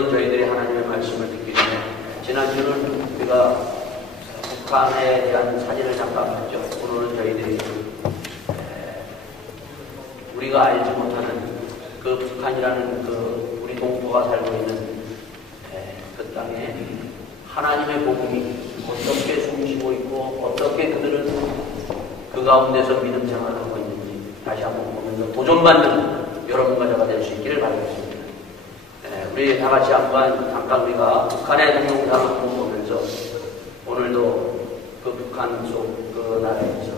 때로는 저희들이 하나님의 말씀을 듣기 전에 지난주는 우리가 북한에 대한 사진을 잠깐 봤죠. 오늘은 저희들이 우리가 알지 못하는 그 북한이라는 그 우리 동포가 살고 있는 그 땅에 하나님의 복음이 어떻게 숨쉬고 있고 어떻게 그들은 그 가운데서 믿음 생활을 하고 있는지 다시 한번 보면서 도전받는 여러분과 저가 될 수 있기를 바라겠습니다. 우리 다 같이 잠깐 우리가 북한의 동영상을 한번 보면서 오늘도 그 북한 속 그 나라에서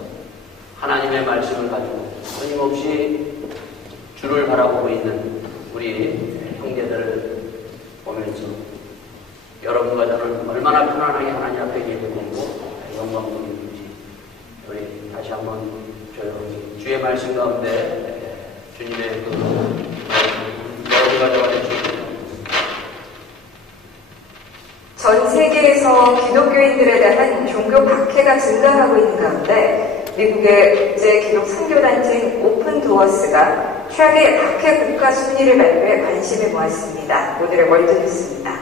하나님의 말씀을 가지고 끊임없이 주를 바라보고 있는 우리 형제들을 보면서 여러분과 저는 얼마나 편안하게 하나님 앞에 예배드리고 영광 돌리는지 우리 다시 한번 조용히 주의 말씀 가운데 주님의 그 여러분과 저가 될 수 있습니다. 전 세계에서 기독교인들에 대한 종교 박해가 증가하고 있는 가운데 미국의 국제 기독 선교단체인 오픈도어스가 최악의 박해 국가 순위를 발표해 관심을 모았습니다. 오늘의 월드뉴스입니다.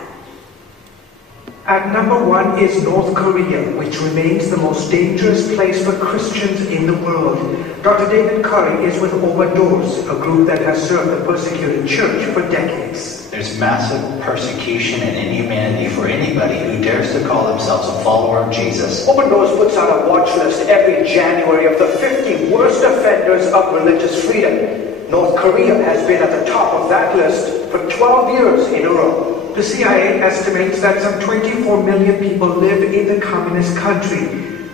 At number 1 is North Korea, which remains the most dangerous place for Christians in the world. Dr. David Curry is with Open Doors, a group that has served the persecuted church for decades. There's massive persecution and inhumanity for anybody who dares to call themselves a follower of Jesus. Open Doors puts out a watch list every January of the 50 worst offenders of religious freedom. North Korea has been at the top of that list for 12 years in a row. The CIA estimates that some 24 million people live in the communist country.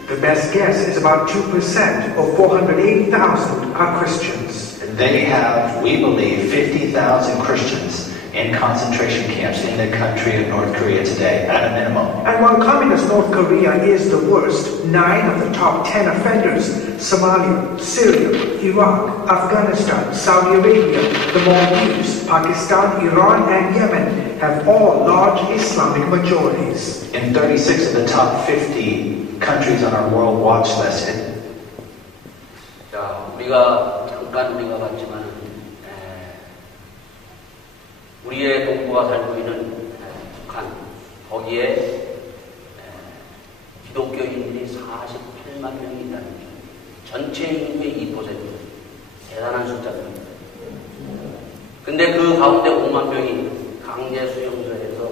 The best guess is about 2% or 480,000 are Christians. They have, we believe, 50,000 Christians in concentration camps in the country of North Korea today, at a minimum. And while communist North Korea is the worst, 9 of the top 10 offenders, Somalia, Syria, Iraq, Afghanistan, Saudi Arabia, the Maldives, Pakistan, Iran, and Yemen, have all large Islamic majorities. In 36 of the top 50 countries on our world watch list. 자, 우리가 봤지만 우리의 동포가 살고 있는 북한, 거기에 기독교인들이 48만 명이 있다는 점. 전체 인구의 2%. 대단한 숫자입니다. 근데 그 가운데 5만 명이 강제 수용소에서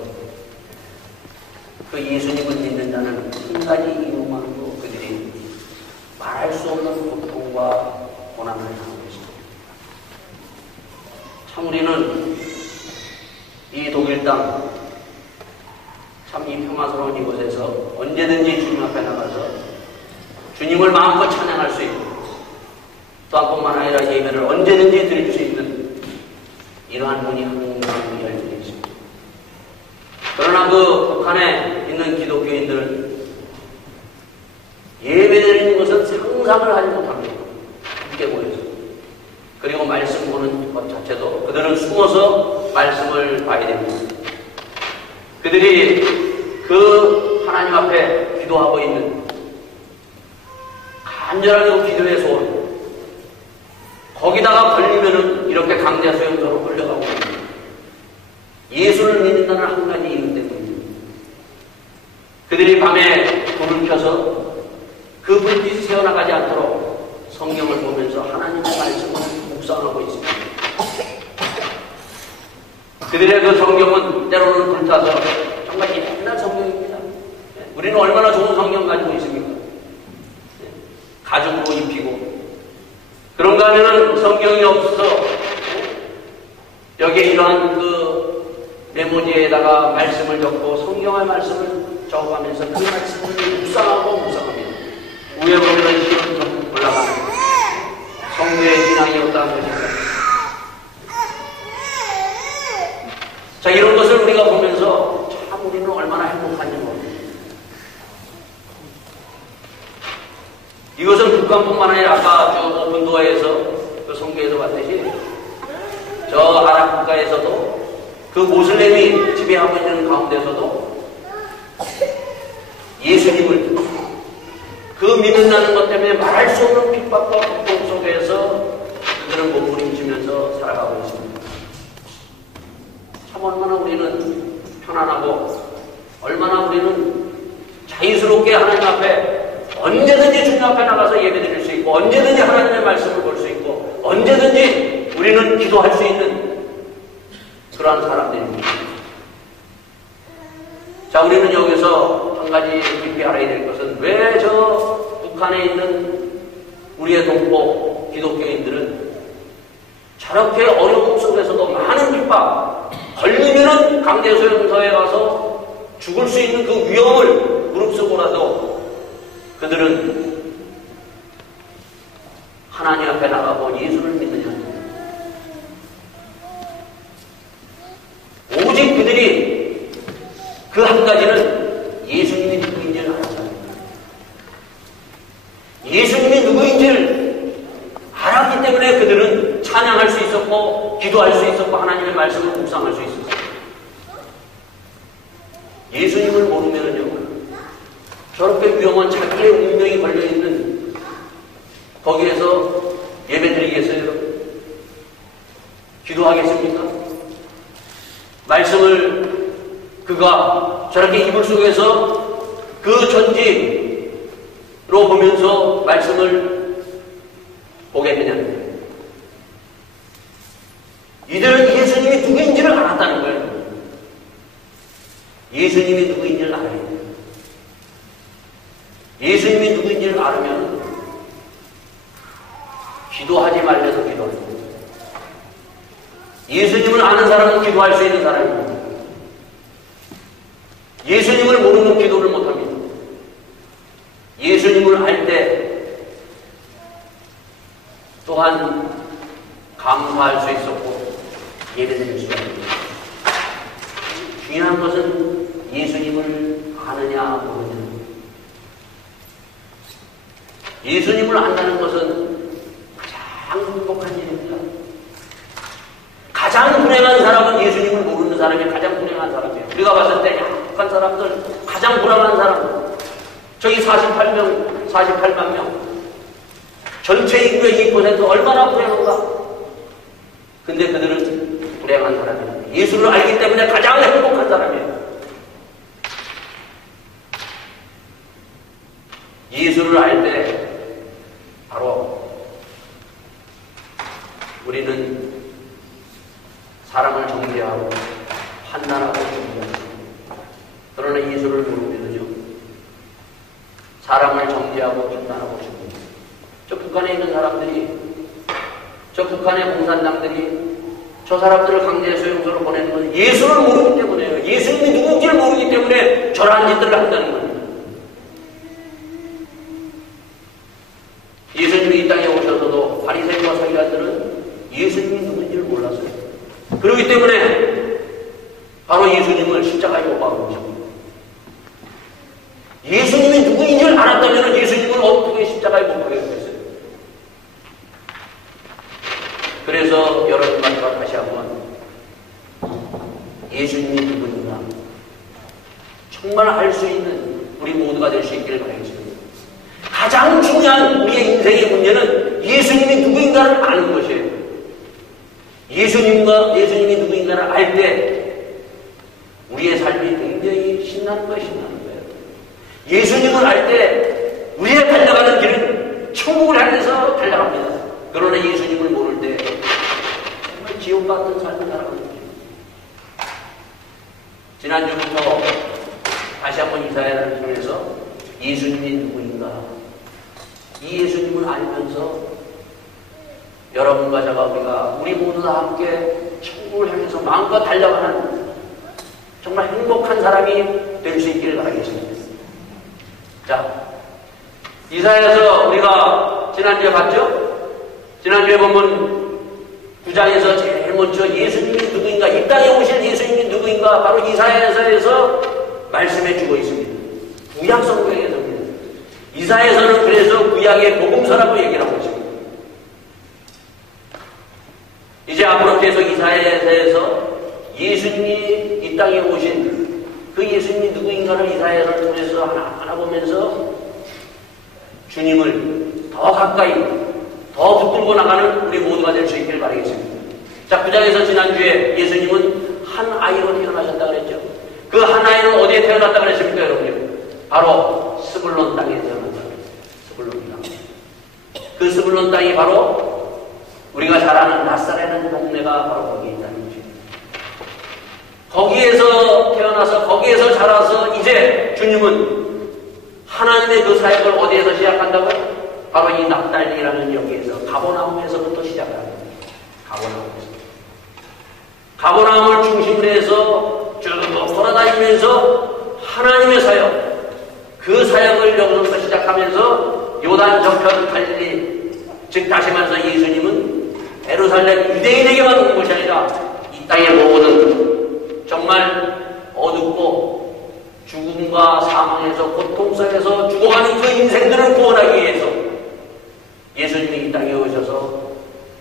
그 예수님을 믿는다는 한 가지 이유만으로 그들이 말할 수 없는 고통과 고난을 당하고 있습니다. 참 우리는 이 독일 땅, 참 이 평화스러운 이곳에서 언제든지 주님 앞에 나가서 주님을 마음껏 찬양할 수 있고 또 뿐만 아니라 예배를 언제든지 드릴 수 있는 이러한 문이 항상 열려 있습니다. 그러나 그 북한에 있는 기독교인들은 예배드리는 것은 상상을 하지 못합니다. 함께 모여서. 그리고 말씀 보는 것 자체도 그들은 숨어서 말씀을 봐야 됩니다. 그들이 그 하나님 앞에 기도하고 있는 간절하게 기도의 소원, 거기다가 걸리면은 이렇게 강제 수용소로 끌려가고 있습니다. 예수를 믿는다는 한 가지 이유 때문입니다. 그들이 밤에 불을 켜서 그 불빛이 새어나가지 않도록 성경을 보면서 하나님의 말씀을 묵상하고 있습니다. 그들의 그 성경은 때로는 불타서 정말 옛날 성경입니다. 우리는 얼마나 좋은 성경 가지고 있습니까? 가죽으로 입히고 그런가 하면은 성경이 없어서 여기에 이러한 그 메모지에다가 말씀을 적고 성경의 말씀을 적어가면서 그 말씀을 묵상합니다. 위에 보면 시험 올라가는 성도의 신앙이 없다는 것입니다. 자, 이런 것을 우리가 보면서 참 우리는 얼마나 행복한지 모릅니다. 이것은 북한뿐만 아니라 아까 저 오픈도어에서 그 성경에서 봤듯이 저 아랍 국가에서도 그 모슬렘이 지배하고 있는 가운데서도 예수님을 그 믿는다는 것 때문에 말할 수 없는 핍박과 고통 속에서 그들은 몸부림치면서 살아가고 있습니다. 참 얼마나 우리는 편안하고 얼마나 우리는 자유스럽게 하나님 앞에 언제든지 주님 앞에 나가서 예배드릴 수 있고 언제든지 하나님의 말씀을 볼 수 있고 언제든지 우리는 기도할 수 있는 그러한 사람들입니다. 자, 우리는 여기서 한 가지 깊이 알아야 될 것은 왜 저 북한에 있는 우리의 동포 기독교인들은 저렇게 어려움 속에서도 많은 핍박, 걸리면은 강제소용소에 가서 죽을 수 있는 그 위험을 무릅쓰고라도 그들은 하나님 앞에 나가고 예수를 믿느냐. 오직 그들이 그 한 가지는 예수님이 누구인지를 알았다. 예수님이 누구인지를 알았기 때문에 그들은 찬양할 수 있었고 기도할 수 있었고 하나님의 말씀을 묵상할 수 있었어요. 예수님을 모르면은요 저렇게 위험한 자기의 운명이 걸려있는 거기에서 예배드리겠어요? 기도하겠습니까? 말씀을 그가 저렇게 이불 속에서 그 전지로 보면서 말씀을 보겠느냐? 이들은 예수님이 누구인지를 알았다는 거예요. 예수님이 누구인지를 알아야 돼요. 예수님이 누구인지를 알으면 기도하지 말면서 기도하는 거예요. 예수님을 아는 사람은 기도할 수 있는 사람입니다. 예수님을 모르는 기도를 못합니다. 예수님을 알 때 또한 감사할 수 있었고 예배드릴 수 있습니다. 중요한 것은 예수님을 아느냐 모르냐. 예수님을 안다는 것은 가장 행복한 일입니다. 가장 불행한 사람은 예수님을 모르는 사람이 가장 불행한 사람이에요. 우리가 봤을 때 약한 사람들, 가장 불행한 사람, 저기 48만 명, 전체 인구의 2% 얼마나 불행한가? 근데 그들은 불행한 사람이에요. 예수를 알기 때문에 가장 행복한 사람이에요. 예수를 알 때 바로 우리는 사람을 정죄하고 판단하고 정죄합니다. 그러나 예수를 모르면요 사람을 정죄하고 판단하고 정죄합니다. 저 북한에 있는 사람들이, 저 북한의 공산당들이 저 사람들을 강제소용소로 보내는 것은 예수를 모르기 때문에요. 예수님이 누군지를 모르기 때문에 저러한 짓들을 한다는 겁니다. 예수님이 이 땅에 오셔서도 바리새인과 서기관들은 예수님이 누군지를 몰랐어요. 그렇기 때문에 바로 예수님을 십자가에 못 박은 것입니다. 예수님이 누구인지를 알았다면 예수님을 어떻게 십자가에 못 박겠어요? 그래서 여러분과 다시 한번 예수님이 누구인가 정말 알 수 있는 우리 모두가 될 수 있기를 바라겠습니다. 가장 중요한 우리의 인생의 문제는 예수님이 누구인가를 아는 것이에요. 예수님이 누구인가를 알 때 우리의 삶이 굉장히 신나는 거예요. 예수님을 알 때 우리의 달려가는 길은 천국을 향해서 달려갑니다. 그러나 예수님을 모를 때 정말 지옥 같은 삶을 살아가는 거죠. 지난주부터 다시 한번 이사야를 통해서 예수님이 누구인가 이 예수님을 알면서 여러분과 우리가 우리 모두 다 함께 천국을 향해서 마음껏 달려가는 정말 행복한 사람이 될 수 있기를 바라겠습니다. 자, 이사야서 우리가 지난주에 봤죠? 지난주에 보면 9장에서 제일 먼저 예수님이 누구인가, 이 땅에 오실 예수님이 누구인가 바로 이사야서에서 말씀해 주고 있습니다. 구약 성경에서입니다. 이사야서는 그래서 구약의 복음서라고 얘기를 하고 있습니다. 이제 앞으로 계속 이사야서에서 예수님이 이 땅에 오신 그 예수님이 누구인가를 이사야서를 통해서 하나하나 보면서 주님을 더 가까이 더 붙들고 나가는 우리 모두가 될 수 있기를 바라겠습니다. 자, 9장에서 지난주에 예수님은 한 아이로 태어나셨다 그랬죠. 그 한 아이는 어디에 태어났다 그랬습니까, 여러분요? 바로 스불론 땅에 태어났다 그랬어요. 스불론 땅. 그 스불론 땅이 바로 우리가 잘 아는 나사렛이라는 동네가 바로 거기에 있다는 거죠. 거기에서 태어나서 거기에서 자라서 이제 주님은 하나님의 그 사역을 어디에서 시작한다고요? 바로 이 납달리라는 여기에서 가버나움에서부터 시작을 합니다. 가버나움을 중심으로 해서 쭉 돌아다니면서 하나님의 사역, 그 사역을 여기서부터 시작하면서 요단 저편 갈릴리, 즉 다시 말해서 예수님은 예루살렘 유대인에게만 오는 것이 아니라 이 땅의 모든 정말 어둡고 죽음과 사망에서 고통 속에서 죽어가는 그 인생들을 구원하기 위해서 예수님이 이 땅에 오셔서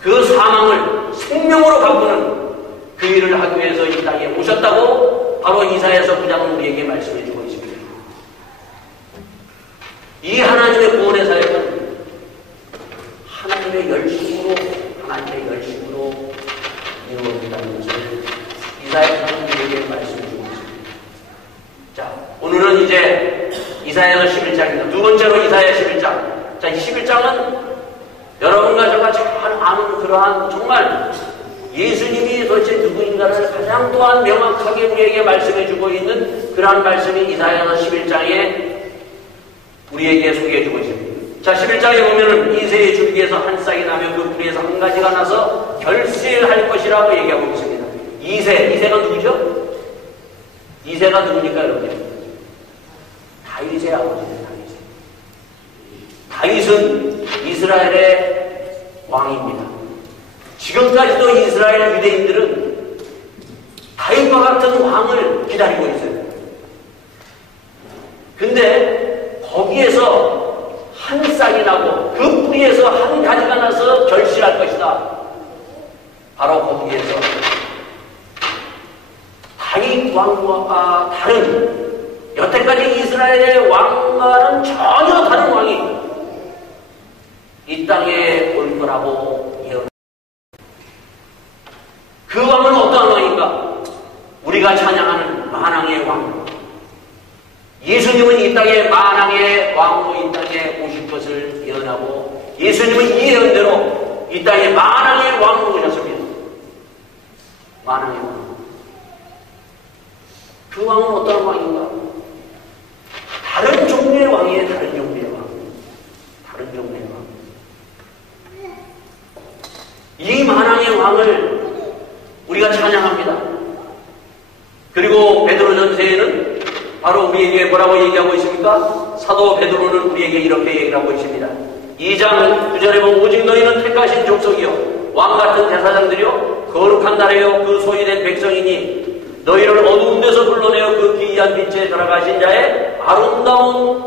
그 사망을 생명으로 바꾸는 그 일을 하기 위해서 이 땅에 오셨다고 바로 이사야서 9장은 우리에게 말씀해 주고 있습니다. 이 하나님의 구원의 사역은 하나님의 열심으로 이루어진다는 것을 이사야서는 우리에게 말씀해 주고 있습니다. 자, 오늘은 이제 이사야서 11장입니다. 두 번째로 이사야 11장. 자, 이 11장은 여러분과 제가 잘 아는 그러한 정말 예수님이 도대체 누구인가를 가장 또한 명확하게 우리에게 말씀해주고 있는 그러한 말씀이 이사야서 11장에 우리에게 소개해주고 있습니다. 자, 11장에 보면은 이새의 줄기에서 한 싹이 나며 그 뿌리에서 한 가지가 나서 결실할 것이라고 얘기하고 있습니다. 이새가 누구죠? 이새가 누굽니까, 여러분? 다윗의 아버지입니다. 다윗은 이스라엘의 왕입니다. 지금까지도 이스라엘 유대인들은 다윗과 같은 왕을 기다리고 있어요. 근데 거기에서 한 싹이 나고 그 뿌리에서 한 가지가 나서 결실할 것이다. 바로 거기에서 다윗 왕과 다른 여태까지 이스라엘의 왕과는 전혀 다른 왕이 이 땅에 올 거라고 예언. 그 왕은 어떠한 왕인가? 우리가 찬양하는 만왕의 왕. 예수님은 이 땅에 만왕의 왕으로 이 땅에 오실 것을 예언하고 예수님은 이 예언대로 이 땅에 만왕의 왕으로 오셨습니다. 만왕의 왕. 그 왕은 어떠한 왕인가? 다른 종류의 왕이에요. 다른 종류의 왕. 다른 종류의 왕. 이 만왕의 왕을 우리가 찬양합니다. 그리고 베드로전서에는 바로 우리에게 뭐라고 얘기하고 있습니까? 사도 베드로는 우리에게 이렇게 얘기를 하고 있습니다. 2장 9절에 보면 오직 너희는 택하신 족속이요 왕같은 제사장들이요 거룩한 나라요 그 소유된 백성이니 너희를 어두운 데서 불러내어 그 기이한 빛에 들어가신 자의 아름다운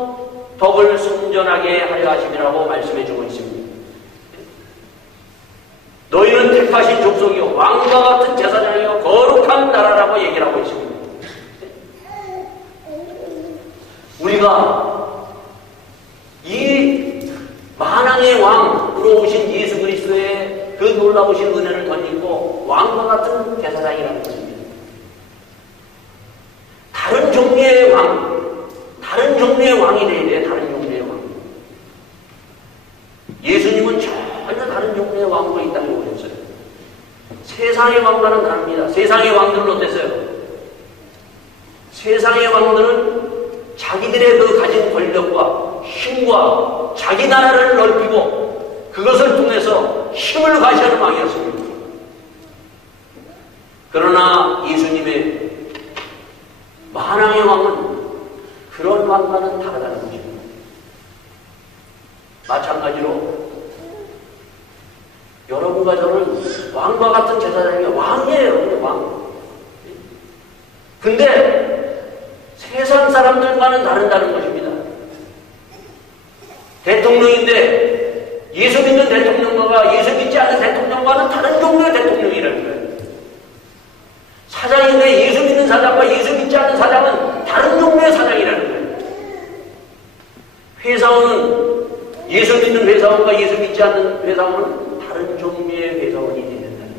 덕을 순전하게 하려 하심이라고 말씀해주고 있습니다. 너희는 택하신 족속이요 왕과 같은 제사장이요 거룩한 나라라고 얘기를 하고 있습니다. 우리가 이 만왕의 왕으로 오신 예수 그리스도의 그 놀라우신 은혜를 덧입고 왕과 같은 제사장이라는 것입니다. 다른 종류의 왕, 다른 종류의 왕이 되어야 돼요. 다른 종류의 왕. 예수님은 전혀 다른 종류의 왕으로 이 땅에 오셨어요. 세상의 왕과는 다릅니다. 세상의 왕들은 어땠어요? 세상의 왕들은 자기들의 그 가진 권력과 힘과 자기 나라를 넓히고 그것을 통해서 힘을 가시하는 왕이었습니다. 그러나 예수님의 만왕의 왕은 그런 왕과는 다르다는 것입니다. 마찬가지로 여러분과 저는 왕과 같은 제사장이 왕이에요. 왕. 근데 세상 사람들과는 다른다는 것입니다. 대통령인데 예수 믿는 대통령과 예수 믿지 않는 대통령과는 다른 종류의 대통령이라는 거예요. 사장인데 예수 믿는 사장과 예수 믿지 않는 사장은 다른 종류의 사장이라는 거예요. 회사원은 예수 믿는 회사원과 예수 믿지 않는 회사원은 다른 종류의 회사원이 된다는 거예요.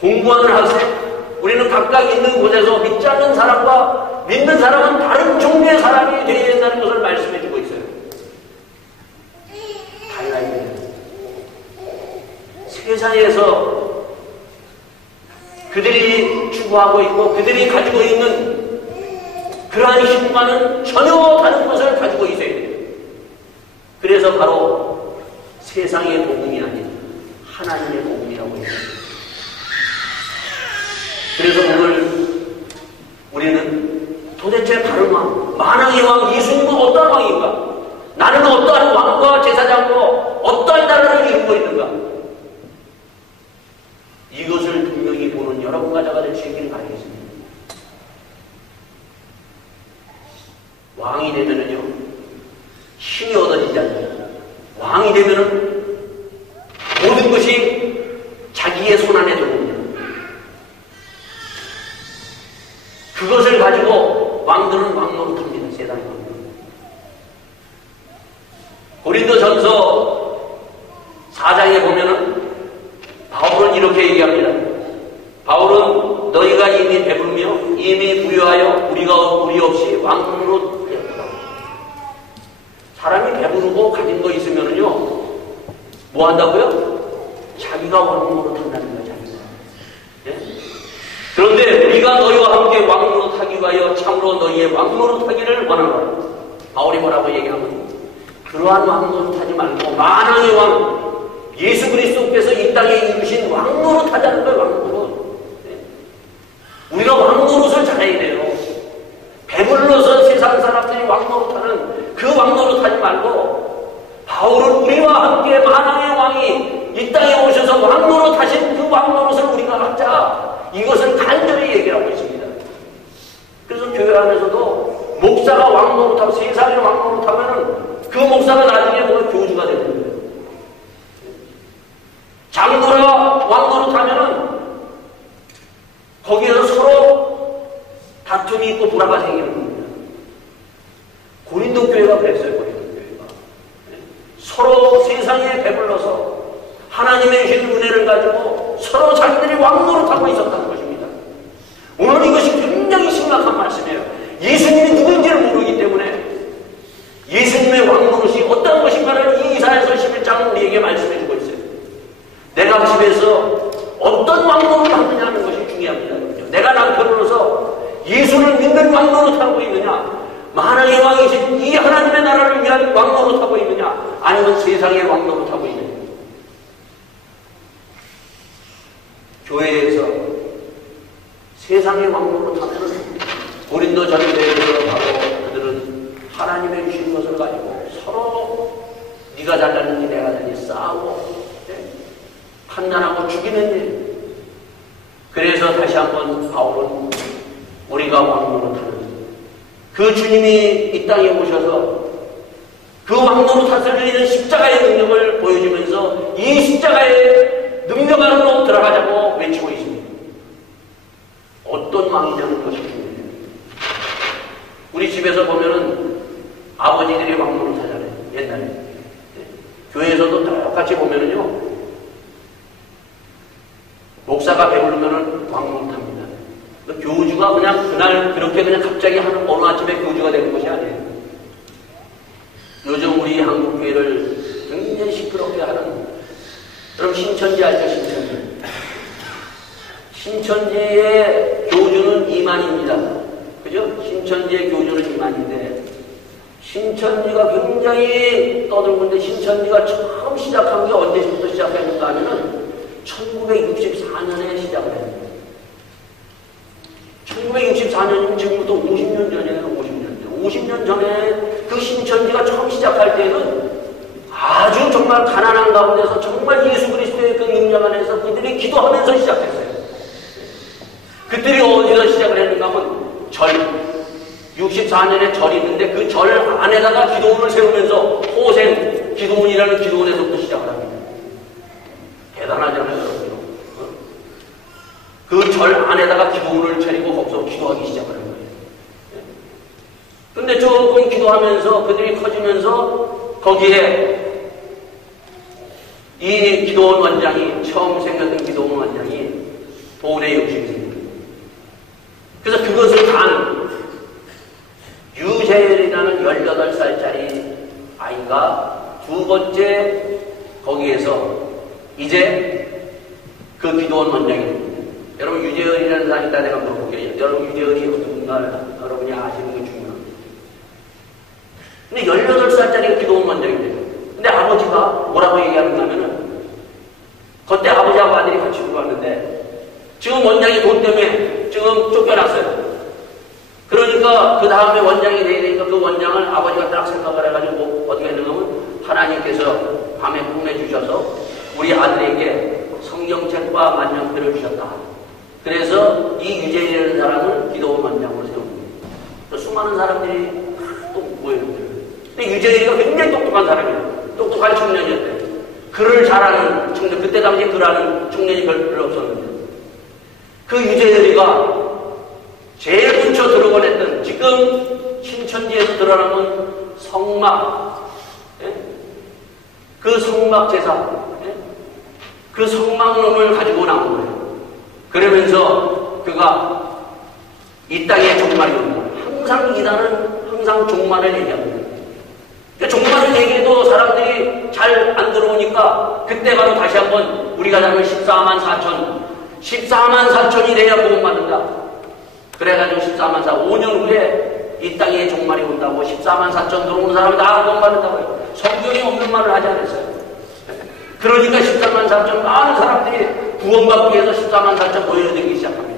공부하는 학생, 우리는 각각 있는 곳에서 믿지 않는 사람과 믿는 사람은 다른 종류의 사람이 되어야 된다는 것을 말씀해 주고 있어요. 달라야 돼요. 세상에서 그들이 추구하고 있고 그들이 가지고 있는 그러한 힘과는 전혀 다른 것을 가지고 있어야 돼요. 그래서 바로 세상의 복음이 아닌 하나님의 복음이라고 해요. 그래서 오늘 우리는 도대체 다른 왕, 만왕의 왕 예수님은 어떠한 왕인가? 나는 어떠한 왕과 제사장과 어떠한 나라를 이루고 있는가? 이것을 분명히 보는 여러분과 저가 될 수 있기를 바라겠습니다. 왕이 되면은요, 힘이 얻어지지 않습니다. 왕이 되면은 모든 것이 자기의 손안에 들어옵니다. 그것을 가지고 왕들은 왕노릇합니다. 세상의 왕들. 고린도전서 4장에 보면은 바울은 이렇게 얘기합니다. 바울은 너희가 이미 배부르며 이미 부유하여 우리 없이 왕노릇 되었다. 사람이 배부르고 가진 거 있으면은요, 뭐 한다고요? 자기가 왕노릇한다는 거예요. 자기가. 예? 그런데 우리가 너희와 함께 왕노릇하기 위하여 참으로 너희의 왕노릇하기를 원하노라. 바울이 뭐라고 얘기하면 그러한 왕노릇하지 말고 만왕의 왕 예수 그리스도께서 이 땅에 이루신 왕노릇하자는 거예요. 왕노릇. 우리가 왕노릇을 잘해야 돼요. 배불러서 세상 사람들이 왕노릇하는 그 왕노릇하지 말고 바울은 우리와 함께 만왕의 왕이 이 땅에 오셔서 왕노릇하신 그 왕노릇을 우리가 하자. 이것을 간절히 얘기하고 있습니다. 그래서 교회 안에서도 목사가 왕노릇하고 세상에 왕노릇하면은 그 목사가 나중에 뭐가 교주가 되는 거예요. 장로가 왕노릇하면은 거기에서 서로 다툼이 있고 불화가 생기는 겁니다. 고린도 교회가 그랬어요. 고린도 교회가 서로 세상에 배불러서 하나님의 주신 은혜를 가지고 서로 자기들이 왕노릇하고 있었다는 것입니다. 오늘 이것이 굉장히 심각한 말씀이에요. 예수님이 누구인지를 모르기 때문에 예수님의 왕노릇이 어떤 것인가를 이 이사야서 11장은 우리에게 말씀해주고 있어요. 내가 집에서 어떤 왕노릇을 하느냐는 것이 중요합니다. 내가 남편으로서 예수를 믿는 왕노릇하고 있느냐, 만왕의 왕이신 이 하나님의 나라를 위한 왕노릇하고 있느냐, 아니면 세상의 왕노릇하고 있느냐. 교회에서 세상의 왕노릇하면 고린도 전도회에서 바로 그들은 하나님의 주신 것을 가지고 서로 네가 잘났는지 내가 잘났는지 싸우고 판단하고 죽이는 일. 그래서 다시 한번 바울은 우리가 왕노릇하는 그 주님이 이 땅에 오셔서 그 왕노릇하실 있는 십자가의 능력을 보여주면서 이 십자가의 능력 안으로 들어가자고 외치고 있습니다. 어떤 왕이냐는 것이 중요해요. 우리 집에서 보면은 아버지들이 왕노릇하잖아요. 옛날에. 교회에서도 똑같이 보면은요, 목사가 배부르면은 왕노릇합니다. 교주가 그냥 그날 그렇게 그냥 갑자기 하는 어느 아침에 교주가 되는 것이 아니에요. 요즘 우리 한국 교회를 굉장히 시끄럽게 하는, 그럼 신천지 알죠? 신천지. 신천지의 교주는 이만입니다. 그죠? 신천지의 교주는 이만인데, 신천지가 굉장히 떠들고 있는데, 신천지가 처음 시작한 게 언제부터 시작했는가 하면은 1964년에 시작을 했습니다. 1964년이면 지금부터 50년 전이에요. 50년 전에 그 신천지가 처음 시작할 때는 아주 정말 가난한 가운데서 정말 예수 그리스도의 그 능력 안에서 그들이 기도하면서 시작했어요. 그들이 어디서 시작을 했는가 하면 64년에 절이 있는데 그 절 안에다가 기도원을 세우면서 호생 기도원이라는 기도원에서부터 시작을 합니다. 대단하잖아요, 여러분. 그 절 안에다가 기도원을 차리고 거기서 기도하기 시작을 한 거예요. 근데 조금 기도하면서 그들이 커지면서 거기에 이 기도원 원장이, 처음 생겼던 기도원 원장이 돈의 욕심이 생깁니다. 그래서 그것을 단 유재열이라는 18살짜리 아이가 두 번째 거기에서 이제 그 기도원 원장이 됩니다. 여러분 유재열이라는 사람이 있다 내가 물어볼게요. 여러분 유재열이 어떤 날 여러분이 아시는 게 중요합니다. 근데 18살짜리가 기도원 원장이 돼요. 근데 아버지가 뭐라고 얘기하느냐면은 그때 아버지하고 아들이 같이 들어왔는데 지금 원장이 돈 때문에 지금 쫓겨났어요. 그러니까 그 다음에 원장이 돼야 되니까 그 원장을 아버지가 딱 생각을 해가지고 어떻게 했냐면 하나님께서 밤에 꿈에 주셔서 우리 아들에게 성경책과 만년필을 주셨다. 그래서 이 유재일이라는 사람을 기도원 원장으로 세웁니다. 수많은 사람들이 또 모여요. 근데 유재일이가 굉장히 똑똑한 사람이에요. 똑똑한 청년이었대요. 글을 잘하는 청년, 그때 당시에 글하는 청년이 별로 없었는데 그 유재열이가 제일 근처 들어보냈던 지금 신천지에서 드러나는 성막, 그 성막 제사, 그 성막론을 가지고 나온 거예요. 그러면서 그가 이 땅에 종말이 온다. 항상 이단은 항상 종말을 얘기합니다. 종말을 얘기해도 사람들이 잘 안 들어오니까 그때 바로 다시 한번 우리가 자는 14만 4천이 돼야 구원받는다. 그래가지고 14만 4, 5년 후에 이 땅에 종말이 온다고 14만 4천 들어오는 사람이 다 구원받는다고 해요. 성경이 없는 말을 하지 않았어요. 그러니까 14만 4천 많은 사람들이 구원받기 위해서 14만 4천 모여들기 시작합니다.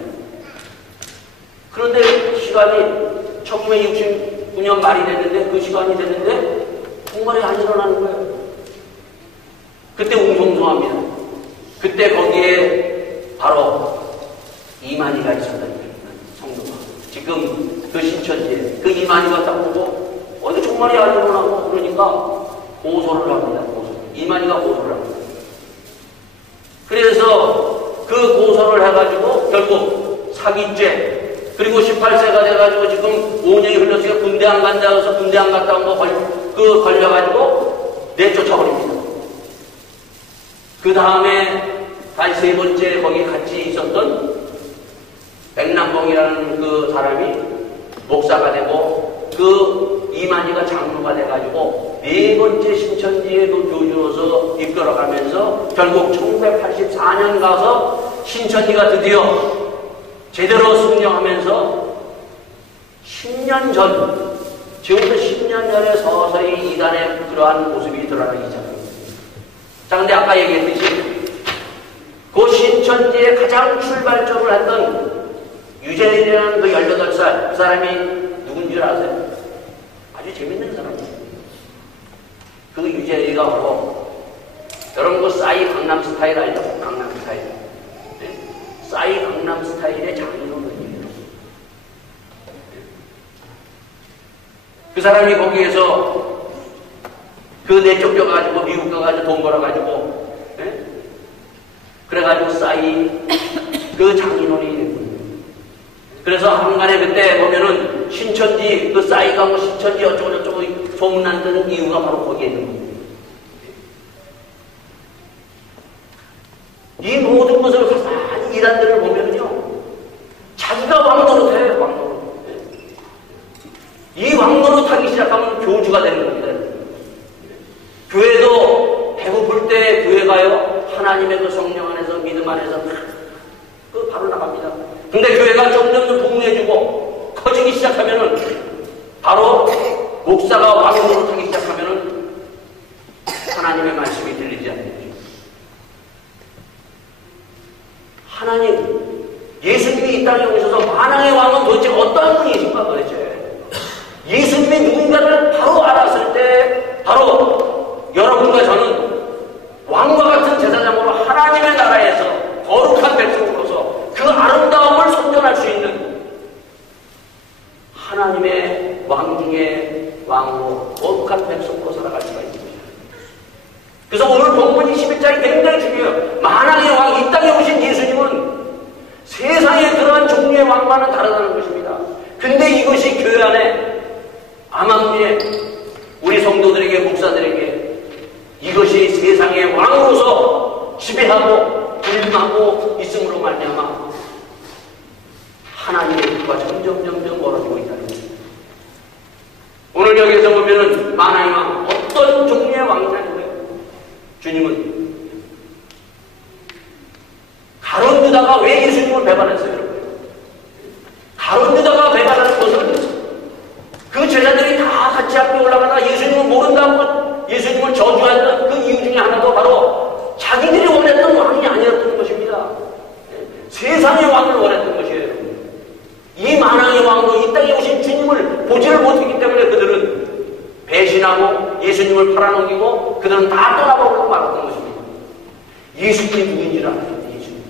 그런데 시간이 1969년 말이 됐는데 그 시간이 됐는데 정말이 안 일어나는 거예요. 그때 웅성성합니다. 그때 거기에 바로 이만희가 있었다는 거예요. 성도가. 지금 그 신천지에 그 이만희가 딱 보고 이거 정말이 안 일어나고 그러니까 고소를 합니다. 고소. 이만희가 고소를 합니다. 그래서 그 고소를 해가지고 결국 사기죄 그리고 18세가 돼가지고 지금 5년이 흘렀으니까 군대 안 간다 해서 군대 안 갔다 온 거 걸려가지고 내쫓아버립니다. 그 다음에 다시 세 번째 거기 같이 있었던 백남봉이라는 그 사람이 목사가 되고 그 이만희가 장로가 돼가지고 네 번째 신천지의 그 교주로서 이끌어가면서 결국 1984년 가서 신천지가 드디어 제대로 승려하면서 10년 전, 지금부터 10년 전에 서서히 이단의 그러한 모습이 드러나기 시작합니다. 자, 근데 아까 얘기했듯이 그 신천지의 가장 출발점을 했던 유재일이라는 그 18살, 그 사람이 누군 줄 아세요? 아주 재밌는 사람이에요. 그 유재일이가 바로 여러분 그 싸이 강남 스타일 알죠? 강남 스타일. 싸이 강남 스타일의 장인어른이에요. 그 사람이 거기에서 그 내쫓겨가지고 미국 가가지고 돈 벌어가지고 그래가지고 싸이 그 장인어른이 된 거예요. 그래서 한간에 그때 보면은 신천지 그 싸이가 뭐 신천지 어쩌고저쩌고 소문난다는 이유가 바로 거기에 있는 겁니다. 이 모든 것을 가만히 이단들을 보면요 자기가 왕노릇해. 왕노릇. 이 왕노릇하기 시작하면 교주가 되는 건데 교회도 배고플 때 교회 가요. 하나님의 그 성령 안에서 믿음 안에서 그 바로 나갑니다. 근데 교회가 점점 복무해주고 커지기 시작하면은 바로 목사가 왕노릇하기 시작하면은 하나님의 말씀이 들리지 않는 거죠. 하나님, 예수님이 이 땅에 오셔서 만왕의 왕은 도대체 어떤 분이신가 도대체. 예수님이 누군가를 바로 알았을 때 바로 여러분과 저는 왕과 같은 제사장으로 하나님의 나라에서 거룩한 백성으로서 그 아름다움을 선전할 수 있는 하나님의 왕 중에 왕으로 거룩한 백성으로 살아갈 수가 있습니다. 그래서 오늘 본문 21장이 굉장히 중요해요. 만왕의 왕, 이 땅에 오신 예수님은 세상의 그러한 종류의 왕과는 다르다는 것입니다. 근데 이것이 교회 안에 암암리에 우리 성도들에게 목사들에게 이것이 세상의 왕으로서 지배하고 군림하고 있음으로 말미암아 하나님의 뜻과 점점 멀어지고 있다는 거예요. 오늘 여기서 보면은 만왕의 왕, 어떤 종류의 왕이냐는 거예요. 주님은 가론유다가 왜 예수님을 배반했어요? 가론유다가 배반하는 것은 그 제자들이 다 같이 앞에 올라가다가 예수님을 모른다고 예수님을 저주했던 그 이유 중에 하나도 바로 자기들이 원했던 왕이 아니었던 것입니다. 세상의 왕을 원했던 것이에요. 이 만왕의 왕도 이 땅에 오신 주님을 보지를 못했기 때문에 그들은 배신하고 예수님을 팔아넘기고 그들은 다 떠나버리고 말았던 것입니다. 예수님이 누구인지를 알아요. 예수님.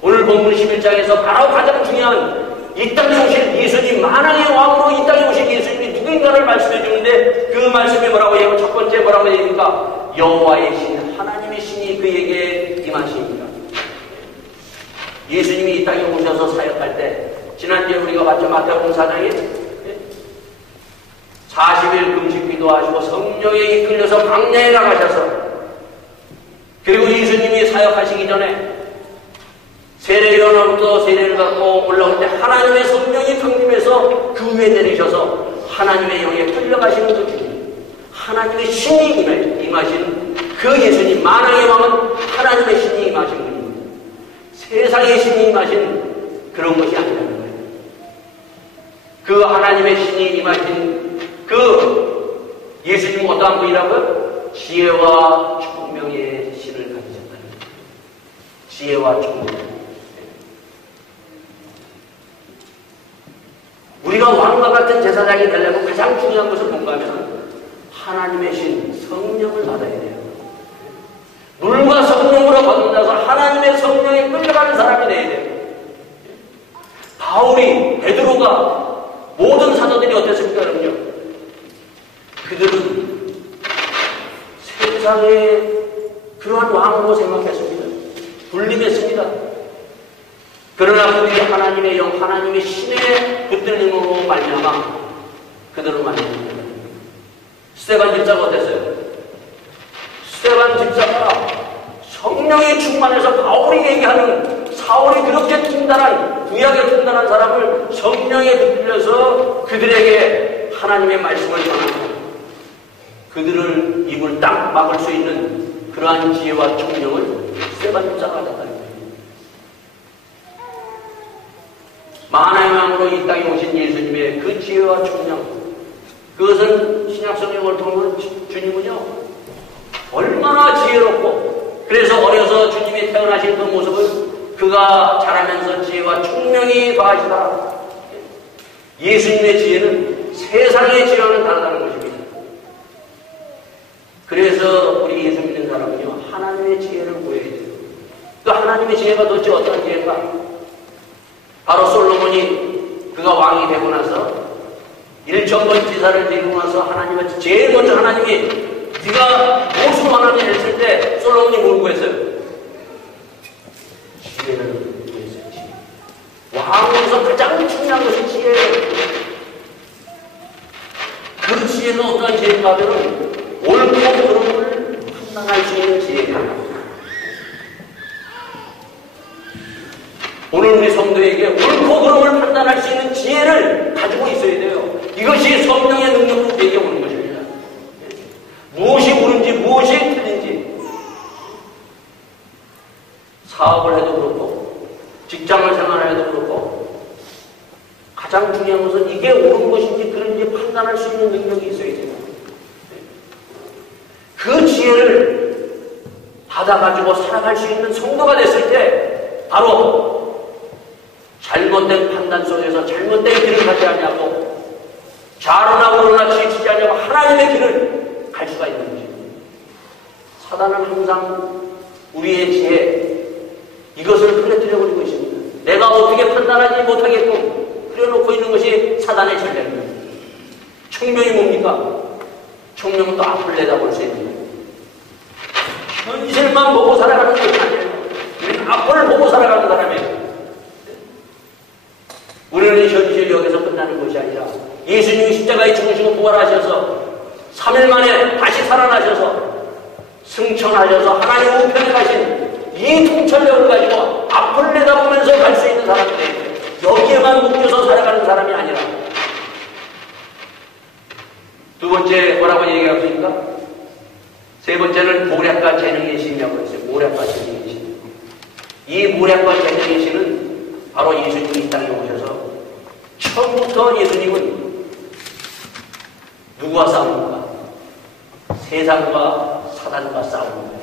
오늘 본문 11장에서 바로 가장 중요한 이 땅에 오신 예수님, 만왕의 왕으로 이 땅에 오신 예수님이 누구인가를 말씀해 주는데 그 말씀이 뭐라고 해요? 첫 번째 뭐라고 얘기합니까? 여호와의 신, 하나님의 신이 그에게 임하십니다. 예수님이 이 땅에 오셔서 사역할 때 지난주에 우리가 봤죠? 마태복음 4장에 40일 금식 기도하시고 성령에 이끌려서 광야에 나가셔서 그리고 예수님이 사역하시기 전에 세례요한부터 세례를 받고 올라올 때 하나님의 성령이 강림해서 그 위에 내리셔서 하나님의 영에 끌려가시는 그 주님, 하나님의 신이 임하신 그 예수님, 만왕의 왕은 하나님의 신이 임하신 분입니다. 세상의 신이 임하신 그런 것이 아니라는 거예요. 그 하나님의 신이 임하신 그 예수님은 어떠한 분이라고요? 지혜와 총명의 신을 가지셨다는 거예요. 지혜와 총명. 우리가 왕과 같은 제사장이 되려면 가장 중요한 것은 뭔가 하면 하나님의 신, 성령을 받아야 돼요. 물과 성령으로 거듭나서 하나님의 성령에 끌려가는 사람이 돼야 돼요. 바울이, 베드로가, 모든 사도들이 어땠습니까? 그럼요. 그들은 세상에 그러한 왕으로 생각했습니다. 군림했습니다. 그러나 그들이 하나님의 영, 하나님의 신의 붙들림으로 말미암아 그들은 말입니다. 스데반 집사가 어땠어요? 스데반 집사가 성령에 충만해서 바울이 얘기하는 사울이 그렇게 튼단한, 구약에 튼단한 사람을 성령에 붙들려서 그들에게 하나님의 말씀을 전하고 그들을 입을 딱 막을 수 있는 그러한 지혜와 총명을 스데반 집사가 가졌다는 거예요. 만왕의 왕으로 이 땅에 오신 예수님의 그 지혜와 총명, 그것은 신약성경을 통해 주님은요 얼마나 지혜롭고, 그래서 어려서 주님이 태어나신 그 모습을 그가 자라면서 지혜와 총명이 더하시다. 예수님의 지혜는 세상의 지혜와는 다르다는 것입니다. 그래서 우리 예수 믿는 사람은요 하나님의 지혜를 구해야 돼요. 그 하나님의 지혜가 도대체 어떤 지혜인가? 바로 솔로몬이 그가 왕이 되고 나서 1,000번 지사를 데리고 나서 하나님한테 제일 먼저 하나님이 네가 무엇으로 하나님 했을 때 솔로몬이 뭘 구했어요? 지혜를 구했어요. 지혜. 왕으로서 가장 중요한 것이 지혜예요. 그 지혜는 어떤 지혜인가 하면 옳고 그름을 판단할 수 있는 지혜예요. 오늘 우리 성도에게 옳고 그름을 판단할 수 있는 지혜를 가지고 있어야 돼요. 이것이 성령의 능력으로 우리에게 오는 것입니다. 무엇이 옳은지 무엇이 틀린지, 사업을 해도 그렇고 직장을 생활해도 그렇고 가장 중요한 것은 이게 옳은 것인지 그런지 판단할 수 있는 능력이 있어야 돼요. 그 지혜를 받아가지고 살아갈 수 있는 성도가 됐을 때 바로 잘못된 판단 속에서 잘못된 길을 가지 않냐고, 좌로나 우로나 치우치지 않냐고 하나님의 길을 갈 수가 있는 것입니다. 사단은 항상 우리의 지혜, 이것을 흐려뜨려버리고 있습니다. 내가 어떻게 판단하지 못하게끔 흐려놓고 있는 것이 사단의 전략입니다. 총명이 뭡니까? 총명은 또 앞을 내다볼 수 있는 거예요. 현실만 보고 살아가는 것이 아니에요. 우리는 앞을 보고 살아가는 사람이에요. 우리는 현실 여기서 끝나는 것이 아니라 예수님이 십자가에 죽으시고 부활하셔서 3일 만에 다시 살아나셔서 승천하셔서 하나님 우편에 가신 이 통찰력을 가지고 앞을 내다보면서 갈 수 있는 사람들이에요. 여기에만 묶여서 살아가는 사람이 아니라. 두 번째 뭐라고 얘기하십니까? 세 번째는 모략과 재능의 신이라고 했어요. 모략과 재능의 신. 이 모략과 재능의 신은 바로 예수님이 이 땅에 오셔서 처음부터 예수님은 누구와 싸우는가? 세상과 사단과 싸우는 거예요.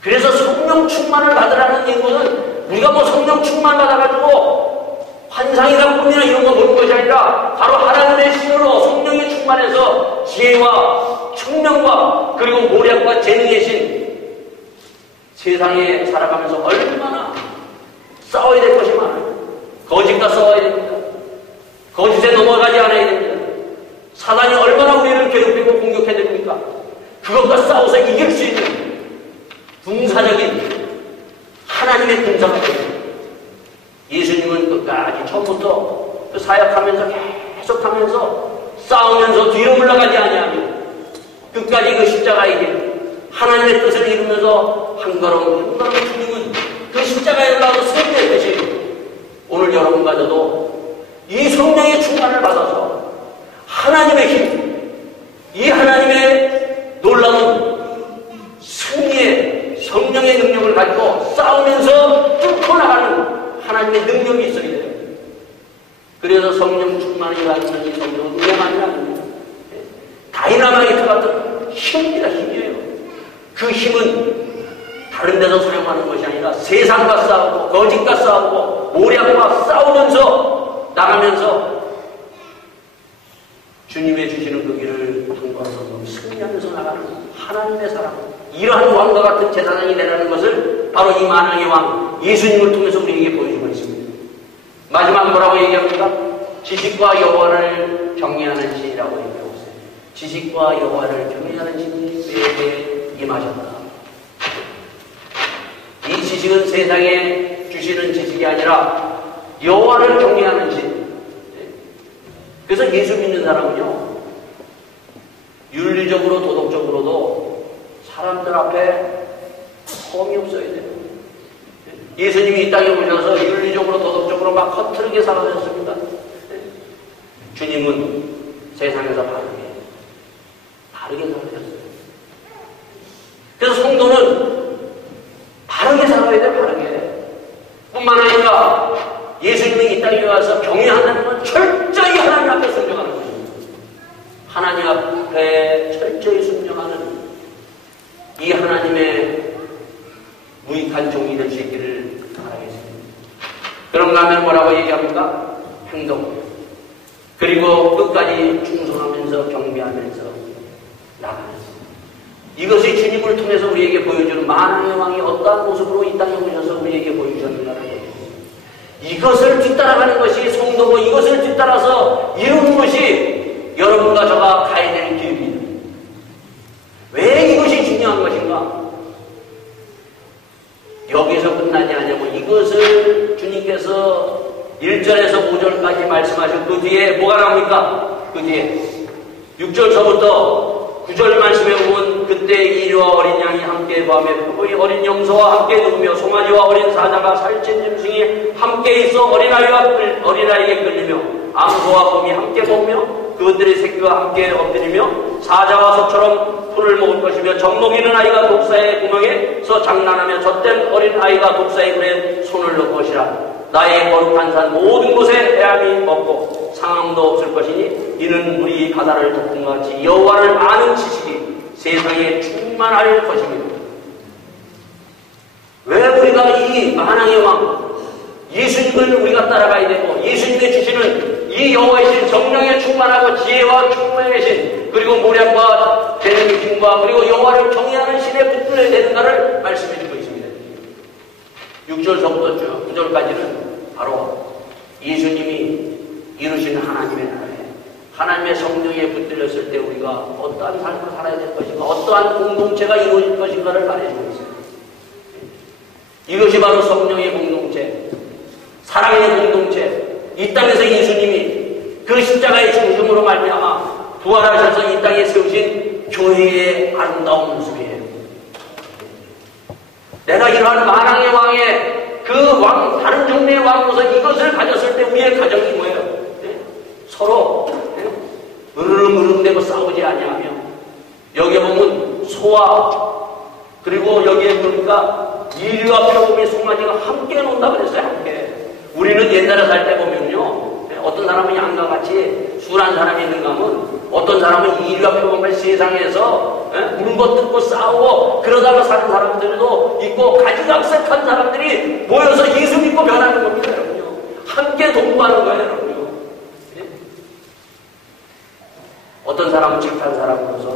그래서 성령 충만을 받으라는 이유는 우리가 뭐 성령 충만 받아가지고 환상이나 꿈이나 이런 거 보는 것이 아니라 바로 하나님의 신으로 성령이 충만해서 지혜와 청명과 그리고 모략과 재능의 신, 세상에 살아가면서 얼마나 싸워야 될 것이 많아요. 거짓과 싸워야 됩니다. 거짓에 넘어가지 않아야 됩니다. 사단이 얼마나 우리를 괴롭히고 공격해야 됩니까? 그것과 싸워서 이길 수 있는 군사적인 하나님의 군사가 됩니다. 예수님은 끝까지 처음부터 그 사역하면서 계속하면서 싸우면서 뒤로 물러가지 아니하며 끝까지 그 십자가의 길 하나님의 뜻을 이루면서 한 걸음 주님은 그 십자가에 올라가서 승리했듯이 오늘 여러분과저도 이 성령의 충만을 받아서 하나님의 힘, 이 하나님의 놀라운 승리의 성령의 능력을 가지고 싸우면서 뚫고 나가는 하나님의 능력이 있어야 돼요. 그래서 성령 충만이 가지는 이 성령은 위험한 게 아닙니다. 다이나마이트 같은 힘입니다. 힘이에요. 그 힘은 다른 데서 사용하는 것이 아니라 세상과 싸우고 거짓과 싸우고 모략과 싸우면서 나가면서 주님의 주시는 그 길을 한 걸음 승리하면서 나가는 하나님의 사람, 이러한 왕과 같은 제사장이 되라는 것을 바로 이 만왕의 왕 예수님을 통해서 우리에게 보여주고 있습니다. 마지막 뭐라고 얘기합니까? 지식과 여호와를 경외하는 신이라고 얘기하고 있어요. 지식과 여호와를 경외하는 신이 우리에게 임하셨다. 이 지식은 세상에 주시는 지식이 아니라 여호와를 경외하는 신. 그래서 예수 믿는 사람은요, 윤리적으로 도덕적으로도 사람들 앞에 험이 없어야 돼요. 예수님이 이 땅에 오셔서 윤리적으로 도덕적으로 막 허투르게 살아가셨습니다. 주님은 세상에서 바르게 살아가셨어요. 그래서 성도는 바르게 살아야 돼, 바르게. 뿐만 아니라 예수님이 이 땅에 와서 경외한다는 건 철저히 하나님 앞에 순종하는 것입니다. 하나님 앞에 철저히 순종하는 이 하나님의 무익한 종이 될 수 있기를 바라겠습니다. 그런가 하면 뭐라고 얘기합니까? 행동. 그리고 끝까지 충성하면서 경배하면서 나가면서. 이것이 주님을 통해서 우리에게 보여주는 만왕의 왕이 어떠한 모습으로 이 땅에 오셔서 우리에게 보여주셨는가를 얘기합니다. 이것을 뒤따라가는 것이 성도고 이것을 뒤따라서 이루는 것이 여러분과 저가 가야 되는 길입니다. 왜 이것이 중요한 것인가? 여기서 끝나지 않냐고 이것을 주님께서 1절에서 5절까지 말씀하신 그 뒤에 뭐가 나옵니까? 그 뒤에 6절서부터 9절 말씀에 보면 그때 이리와 어린 양이 함께 구하며 표고의 어린 염소와 함께 누우며 송아지와 어린 사자가 살찐 짐승이 함께 있어 어린아이에게 끌리며 암소와 곰이 함께 먹으며 그것들의 새끼와 함께 엎드리며 사자와 소처럼 풀을 먹을 것이며 젖먹이는 아이가 독사의 구멍에서 장난하며 젖된 어린아이가 독사의 물에 손을 넣을 것이라. 나의 거룩한 산 모든 곳에 해함이 없고 상함도 없을 것이니 이는 우리 바다를 덮은 것 같이 여호와를 아는 지식이 세상에 충만할 것입니다. 왜 우리가 이 만왕의 왕 예수님을 우리가 따라가야 되고 예수님이 주시는 이 여호와의 신 성령에 충만하고 지혜와 충만의 신 그리고 모략과 재능의 신과 그리고 여호와를 경외하는 신에 붙들어야 되는가를 말씀해 주고 있습니다. 6절서부터 쭉 9절까지는 바로 예수님이 이루시는 하나님의 나라에 하나님의 성령에 붙들렸을 때 우리가 어떠한 삶을 살아야 될 것인가 어떠한 공동체가 이루어질 것인가를 말해주고 있습니다. 이것이 바로 성령의 공동체 사랑의 공동체 이 땅에서 예수님이 그 십자가의 중심으로 말미암아 부활하셔서 이 땅에 세우신 교회의 아름다운 모습이에요. 내가 이러한 만왕의 왕의 그 왕, 다른 종류의 왕으로서 이것을 가졌을 때 우리의 가정이 뭐예요? 네? 서로 으르렁으르렁대고 싸우지 아니하며, 여기에 보면 소와 그리고 여기에 보니까 이리와 표범의 송아지가 함께 논다 그랬어요. 함께. 우리는 옛날에 살 때 보면요, 어떤 사람은 양과 같이 순한 사람이 있는가 하면 어떤 사람은 이리와 표범의 세상에서 물고 뜯고 싸우고 그러다가 사는 사람들도 있고, 가지각색한 사람들이 모여서 예수 믿고 변하는 겁니다. 여러분요. 함께 동거하는 거예요. 여러분요. 어떤 사람은 착한 사람으로서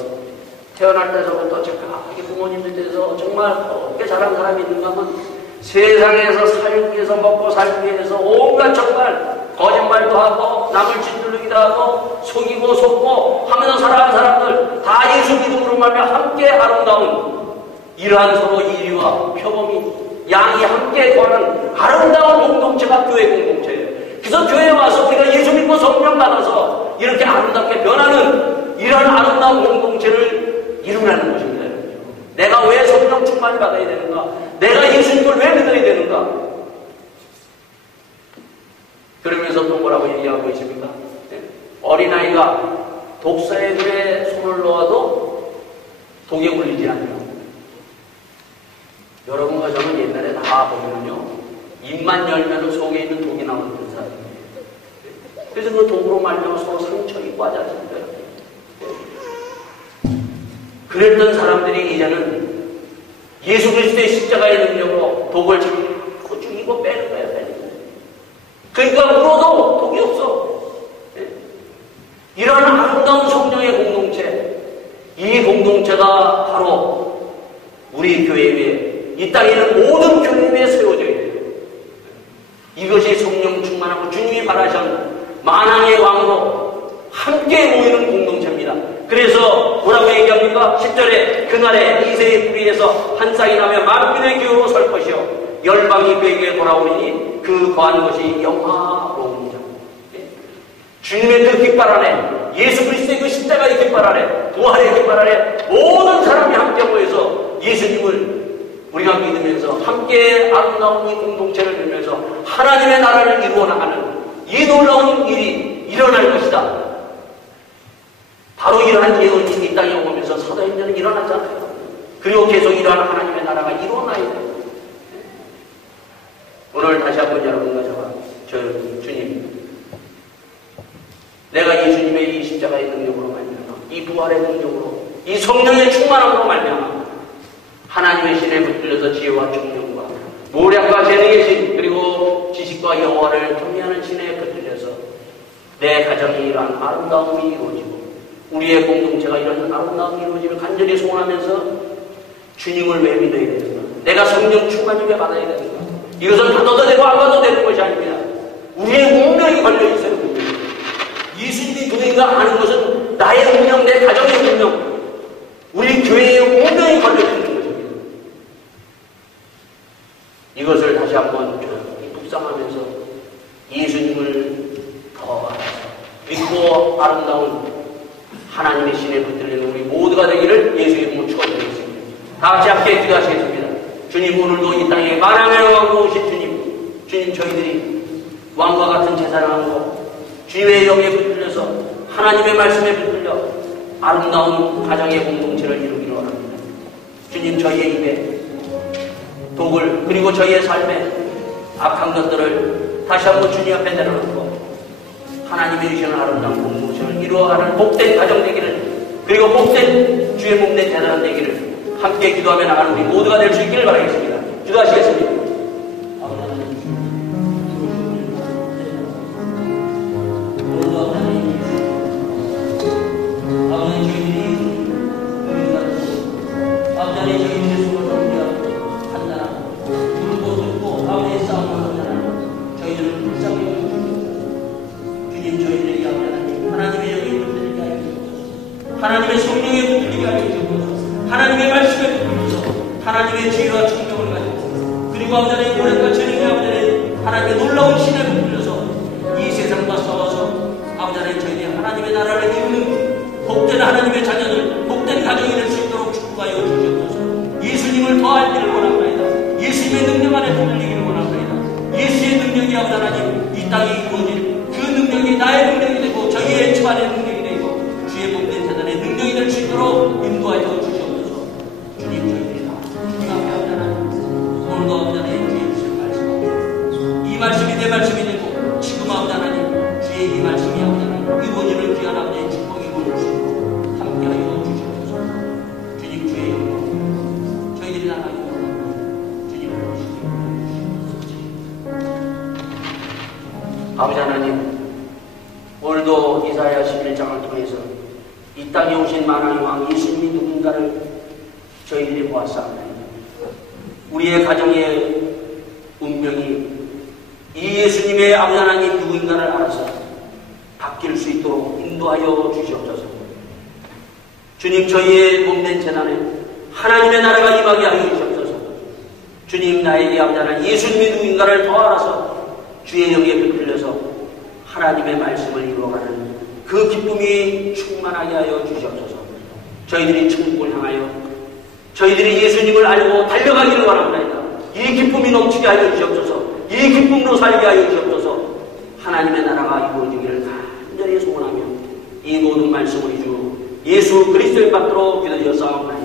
태어날 때서부터 착하게 부모님들 돼서 정말 어떻게 잘한 사람이 있는가 하면 세상에서 살기 위해서, 먹고 살기 위해서 온갖 정말 거짓말도 하고 남을 짓누르기도 하고 속이고 속고 하면서 살아가는 사람들 다 예수 믿음으로 말하며 함께 아름다운 이러한 서로 이리와 표범이 양이 함께 거하는 아름다운 공동체가 교회 공동체예요. 그래서 교회에 와서 우리가 예수 믿고 성령 받아서 이렇게 아름답게 변하는 이러한 아름다운 공동체를 이루라는 것입니다. 내가 왜 성령 충만을 받아야 되는가? 내가 예수님을 왜 믿어야 되는가? 그러면서 또 뭐라고 얘기하고 있습니까? 어린아이가 독사의 굴에 손을 넣어도 독에 물리지 않는다. 여러분과 저는 옛날에 다 보면요, 입만 열면 속에 있는 독이 나오는 사람이에요. 그래서 그 독으로 말미암아 서로 상처 입고 하지 않습니까? 그랬던 사람들이 이제는 예수 그리스도의 십자가의 능력으로 독을 자꾸 죽이고 빼는 거야, 빼는 거야. 그러니까 물어도 독이 없어. 이런 아름다운 성령의 공동체, 이 공동체가 바로 우리 교회 위에, 이 땅에 있는 모든 교회 위에 세워져야 돼요. 이것이 성령 충만하고 주님이 바라시는 만왕의 왕으로 함께 모이는 공동체입니다. 그래서 뭐라고 얘기합니까? 10절에 그날에 이새의 뿌리에서 한 쌍이 나며 만민의 교회로 설 것이요 열방이 그에게 돌아오리니 그 거하는 것이 영화로우니라. 주님의 그 깃발 안에, 예수 그리스도의 그 십자가의 깃발 안에, 부활의 깃발 안에 모든 사람이 함께 모여서 예수님을 우리가 믿으면서 함께 아름다운 이 공동체를 누리면서 하나님의 나라를 이루어 나가는 이 놀라운 일이 일어날 것이다. 바로 이러한 예언이 이 땅에 오면서 사도행전은 일어났잖아요. 그리고 계속 이러한 하나님의 나라가 이루어나야 돼요. 오늘 다시 한번 여러분과 저 주님, 내가 예수님의 이 십자가의 능력으로 말미암아, 이 부활의 능력으로, 이 성령의 충만함으로 말미암아 하나님의 신에 붙들려서 지혜와 총명과 모략과 재능의 신, 그리고 지식과 여호와를 경외하는 신에 붙들려서 내 가정이 이러한 아름다움이 이루어지고 우리의 공동체가 이런 아름다움이 이루어짐을 간절히 소원하면서 주님을 왜 믿어야 되는가? 내가 성령 충만을 왜 받아야 되는가? 이것은 받아도 되고 안 받아도 되는 것이 아닙니다. 우리의 운명이 걸려있어요. 예수님이 누구인가 아는 것은 나의 운명, 내 가정의 운명, 우리 교회의 운명이 걸려있는 것입니다. 이것을 다시 한번 묵상하면서 예수님을 더 믿고 아름다운 하나님의 신에 붙들리는 우리 모두가 되기를 예수의 이름으로 축원드리겠습니다. 다 같이 함께 기도하시겠습니다. 주님, 오늘도 이 땅에 만왕의 왕으로 오신 주님 저희들이 왕과 같은 제사를 하고 주님의 영에 붙들려서 하나님의 말씀에 붙들려 아름다운 가정의 공동체를 이루기로 합니다. 주님, 저희의 입에 독을, 그리고 저희의 삶에 악한 것들을 다시 한번 주님 앞에 내려놓고 하나님의 주시는 아름다운 공동체를 이루어가는 복된 가정 되기를, 그리고 복된 주의 몸된 대단한 되기를 함께 기도하며 나가는 우리 모두가 될 수 있기를 바라겠습니다. 기도하시겠습니다. 하나님의 성령에 붙들리게 하여 주옵소서. 하나님의 말씀에 붙들려서 하나님의 지혜와 총명을 가지고, 그리고 아버지 모략과 재능의 아버지 하나님의 놀라운 신에 붙들려서 이 세상과 싸워서 아버지 저희들이 하나님의 나라를 이루는 복된 하나님의 자녀들, 복된 가정이 될 수 있도록 축복하여 주시옵소서. 예수님을 더할 길을 원합니다. 생명 안에 흔들리기를 원합니다. 예수의 능력이 아버지 하나님 이 땅에 이루어진 그 능력이 나의 능력이 되고 저희의 집안의 능력이 되고 주의 몸된 재단의 능력이 될 수 있도록 인도하여 주시옵소서. 주님 저희들이 다 우리가 아버지 하나님 오늘도 아버지 하나님 주의 주신 말씀 이 말씀이 내 말씀이 되고 지금 아버지 하나님 주의 이 말씀이 아버지 하나님 이루어지는 귀한 아버지의 축복이 이루어질 수 있도록 함께하여 주시옵소서. 주님 주의 영광 저희들이 다 아버지 하나님, 오늘도 이사야 11장을 통해서 이 땅에 오신 만왕의 왕 예수님이 누군가를 저희들이 보았사옵나이다. 우리의 가정의 운명이 이 예수님의 아버지 하나님 누구인가를 알아서 바뀔 수 있도록 인도하여 주시옵소서. 주님, 저희의 몸된 재단에 하나님의 나라가 임하게 하여 주시옵소서. 주님, 나에게 아버지 하나님 예수님이 누구인가를 더 알아서 주의 영에 베풀려서 하나님의 말씀을 이루어가는 그 기쁨이 충만하게 하여 주시옵소서. 저희들이 천국을 향하여 저희들이 예수님을 알고 달려가기를 원합니다. 이 기쁨이 넘치게 하여 주시옵소서. 이 기쁨으로 살게 하여 주시옵소서. 하나님의 나라가 이루어지기를 간절히 소원하며 이 모든 말씀을 주 예수 그리스도의 받들어 기도하였사옵나이다.